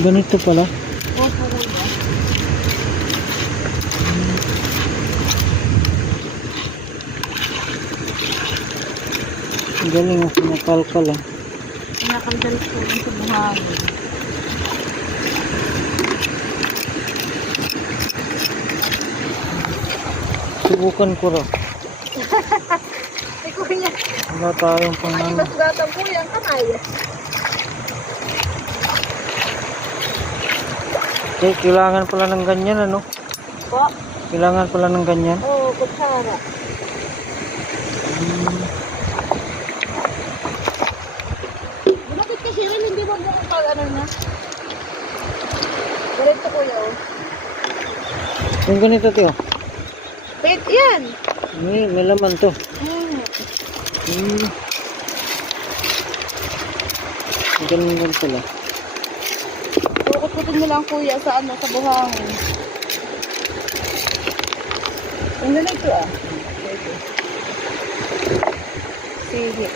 Ganito pala. Opo, kuya. Galing ako nakalkal ah. Nakaldal po yung sa buhangin. Subukan ko raw. Ay, kuya. Wala tayong Ay, pangalan. mas gata po yan, kamay. Eh, kailangan pala ng ganyan ano? Po? Kailangan pala ng ganyan. Oo, kutsara. Bakit kasi rin hindi mo mo pag ano na? Ganito kuya, oh. Yung ganito tiyo. Wait, yan. May laman to. Ganun lang pala. Kukut-kutin mo lang kuya sa ano, sa buhangin. Ang ganito ah. Sige.